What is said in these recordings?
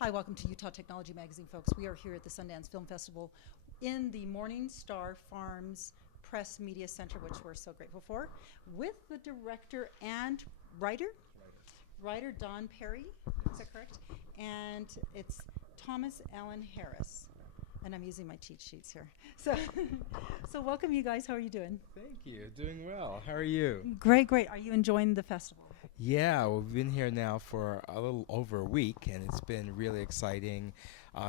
Hi, welcome to Utah Technology Magazine, folks. We are here at the Sundance Film Festival in the Morning Star Farms Press Media Center, which we're so grateful for, with the director and writer Don Perry. Is that correct? And it's Thomas Allen Harris. And I'm using my cheat sheets here. So welcome, you guys. How are you doing? Thank you. Doing well. How are you? Great. Are you enjoying the festival? Yeah, we've been here now for a little over a week, and it's been really exciting.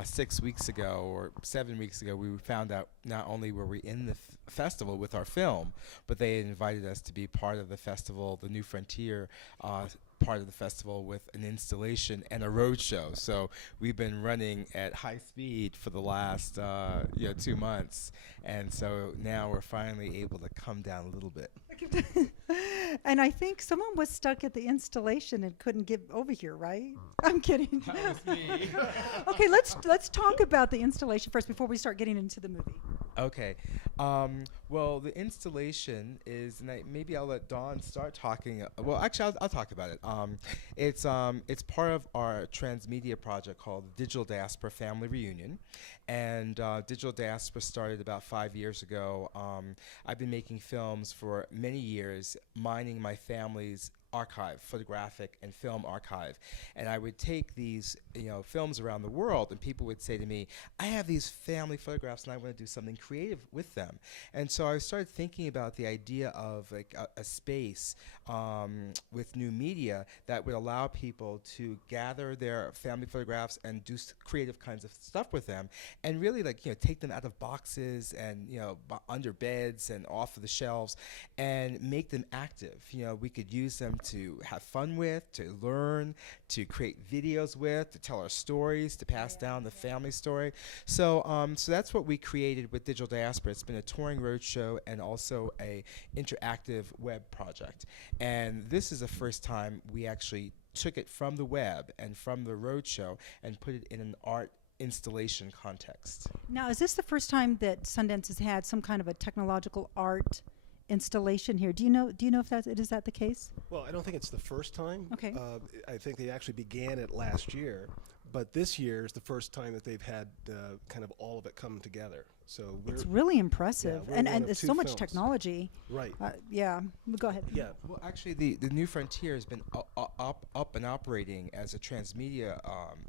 6 weeks ago or 7 weeks ago, we found out not only were we in the festival with our film, but they invited us to be part of the festival, the New Frontier part of the festival, with an installation and a road show. So we've been running at high speed for the last 2 months, and so now we're finally able to come down a little bit. And I think someone was stuck at the installation and couldn't get over here, right? I'm kidding. That was me. Okay, let's talk about the installation first before we start getting into the movie. Okay. Well, the installation is, and maybe I'll let Dawn start talking. Well, actually, I'll talk about it. It's part of our transmedia project called Digital Diaspora Family Reunion, and Digital Diaspora started about 5 years ago. I've been making films for many years, mining my family's archive, photographic and film archive, and I would take these films around the world, and people would say to me, I have these family photographs and I want to do something creative with them. And so I started thinking about the idea of like a space with new media that would allow people to gather their family photographs and do creative kinds of stuff with them, and really take them out of boxes and under beds and off of the shelves and make them active. We could use them to have fun with, to learn, to create videos with, to tell our stories, to pass down the family story. So that's what we created with Digital Diaspora. It's been a touring roadshow and also a interactive web project. And this is the first time we actually took it from the web and from the roadshow and put it in an art installation context. Now, is this the first time that Sundance has had some kind of a technological art installation here? Do you know if is that the case? Well, I don't think it's the first time. Okay. I think they actually began it last year, but this year is the first time that they've had kind of all of it come together. So it's really impressive, yeah, and one of there's two so much films. technology. Right. Yeah. Go ahead. Yeah. Well, actually, the New Frontier has been up and operating as a transmedia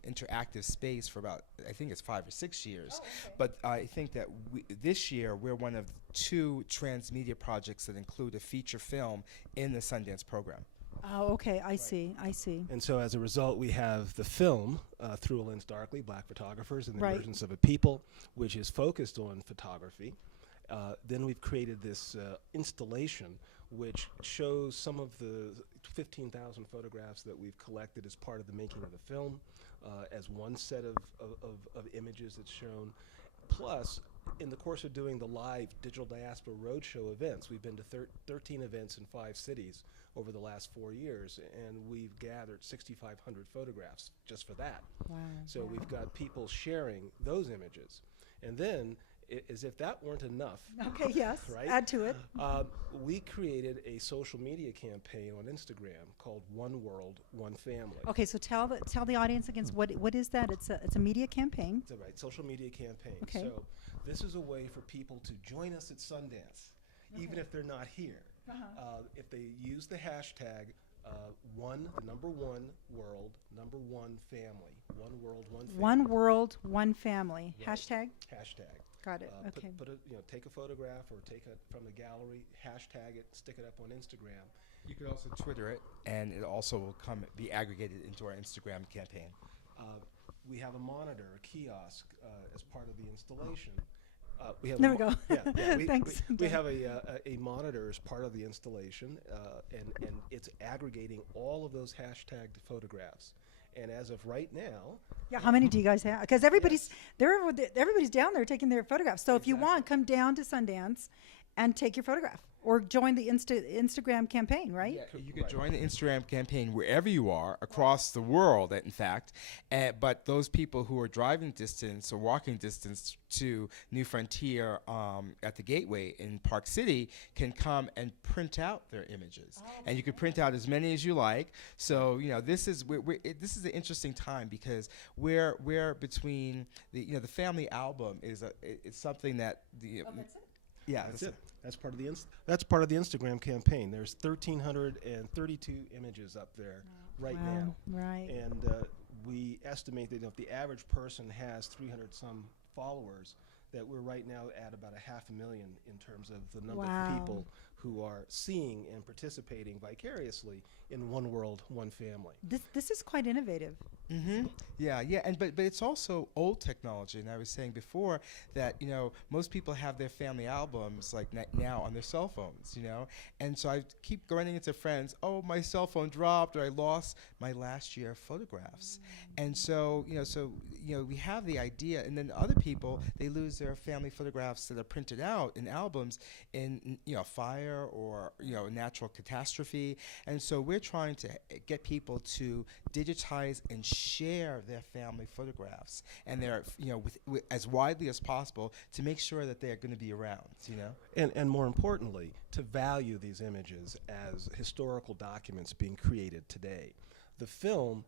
interactive space for about, I think it's 5 or 6 years. Oh, okay. But I think that this year we're one of 2 transmedia projects that include a feature film in the Sundance program. Oh, okay. I see. And so as a result, we have the film, Through a Lens Darkly, Black Photographers and the Right. Emergence of a People, which is focused on photography. Then we've created this installation, which shows some of the 15,000 photographs that we've collected as part of the making of the film, as one set of images that's shown. Plus, in the course of doing the live Digital Diaspora Roadshow events, we've been to 13 events in 5 cities over the last 4 years, and we've gathered 6,500 photographs just for that. Wow. So we've got people sharing those images. And then, as if that weren't enough, Okay. Yes. right? Add to it. We created a social media campaign on Instagram called One World, One Family. Okay. So tell the audience again what is that? It's a media campaign. That's right, social media campaign. Okay. So this is a way for people to join us at Sundance, even if they're not here. If they use the hashtag the number one world, number one family, one world, one family. One world, one family. Right. Hashtag. Hashtag. Got it. Okay. Take a photograph or take it from the gallery, hashtag it, stick it up on Instagram. You could also Twitter it, and it also will be aggregated into our Instagram campaign. We have a monitor, a kiosk, as part of the installation. We There we go. Thanks. We have a monitor as part of the installation, and it's aggregating all of those hashtagged photographs. And as of right now, Yeah. How many do you guys have? Because everybody's down there taking their photographs. So if you Exactly. want, come down to Sundance and take your photograph or join the Instagram campaign, right? Yeah, you could join the Instagram campaign wherever you are across the world, in fact. But those people who are driving distance or walking distance to New Frontier at the Gateway in Park City can come and print out their images, and you can print out as many as you like. So this is this is an interesting time because we're between the the family album is it's something that the That's it. yeah That's it. That's part of the that's part of the Instagram campaign. There's 1,332 images up there right now, Right. and we estimate that if the average person has 300 some followers, that we're right now at about 500,000 in terms of the number of people who are seeing and participating vicariously in one world, one family. This is quite innovative. Mm-hmm. Yeah, and but it's also old technology, and I was saying before that most people have their family albums like now on their cell phones, and so I keep running into friends. Oh, my cell phone dropped, or I lost my last year photographs, and so we have the idea, and then other people they lose their family photographs that are printed out in albums in fire or natural catastrophe, and so we're trying to get people to digitize and share their family photographs and their with as widely as possible to make sure that they're going to be around, And more importantly, to value these images as historical documents being created today. The film,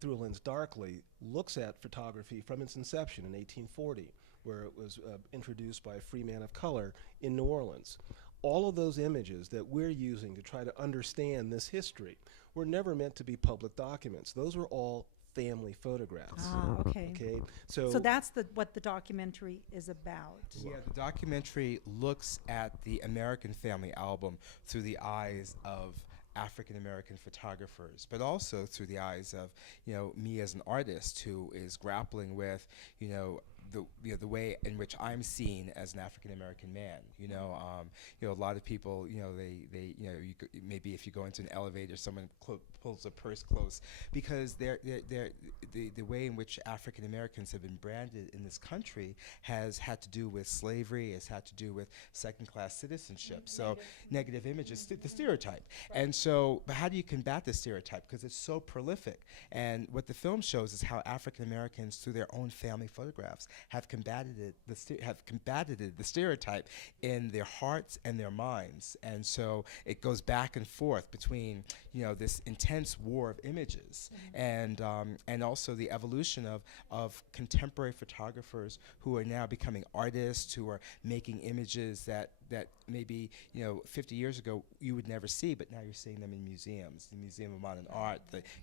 Through a Lens Darkly, looks at photography from its inception in 1840, where it was introduced by a free man of color in New Orleans. All of those images that we're using to try to understand this history were never meant to be public documents. Those were all family photographs. Okay. Okay. So that's what the documentary is about. Yeah, the documentary looks at the American family album through the eyes of African American photographers, but also through the eyes of me as an artist who is grappling with the way in which I'm seen as an African American man. A lot of people maybe if you go into an elevator, someone pulls a purse close because the way in which African Americans have been branded in this country has had to do with slavery, has had to do with second-class citizenship. So negative images, the stereotype. And so, but how do you combat the stereotype? Because it's so prolific. And what the film shows is how African Americans, through their own family photographs, have combated the stereotype in their hearts and their minds. And so it goes back and forth between this intense war of images and also the evolution of contemporary photographers who are now becoming artists, who are making images that maybe 50 years ago you would never see, but now you're seeing them in museums, the Museum of Modern Art,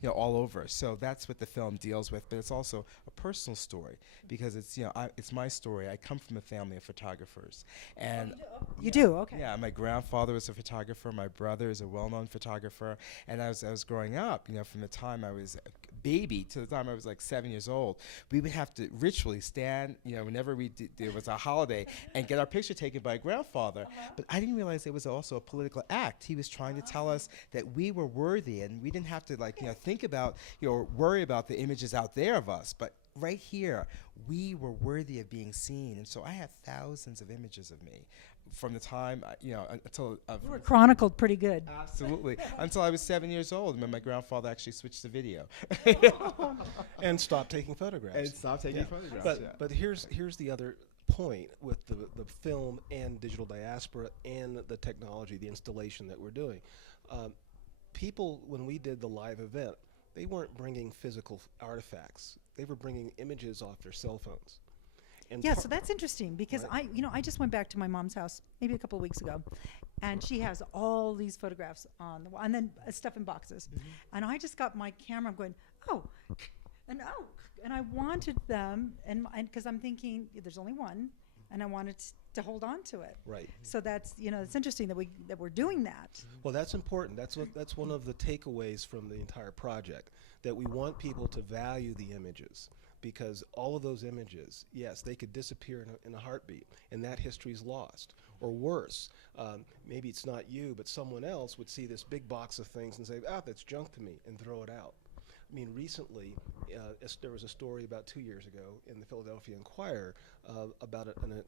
all over. So that's what the film deals with, but it's also a personal story because it's it's my story. I come from a family of photographers, and you do. Okay. Yeah, my grandfather was a photographer. My brother is a well-known photographer, and as I was growing up, from the time I was a baby to the time I was like 7 years old, we would have to ritually stand, whenever there was a holiday, and get our picture taken by grandfather. But I didn't realize it was also a political act. He was trying to tell us that we were worthy, and we didn't have to think about worry about the images out there of us, but right here we were worthy of being seen. And so I have thousands of images of me from the time until you were chronicled pretty good. Absolutely. Until I was 7 years old, when my grandfather actually switched the video and stopped taking photographs. Photographs. But here's the other point with the film and digital diaspora and the technology, the installation that we're doing. People, when we did the live event, they weren't bringing physical artifacts. They were bringing images off their cell phones. And yeah, so that's interesting because I just went back to my mom's house maybe a couple of weeks ago, and she has all these photographs on the wall, and then stuff in boxes. And I just got my camera. I'm going, and I wanted them, and because I'm thinking there's only one, and I wanted to hold on to it. Right. So that's it's interesting that we're doing that. Well, that's important. That's one of the takeaways from the entire project, that we want people to value the images. Because all of those images, yes, they could disappear in a heartbeat, and that history's lost. Or worse, maybe it's not you, but someone else would see this big box of things and say, that's junk to me, and throw it out. I mean, recently, there was a story about 2 years ago in the Philadelphia Inquirer about an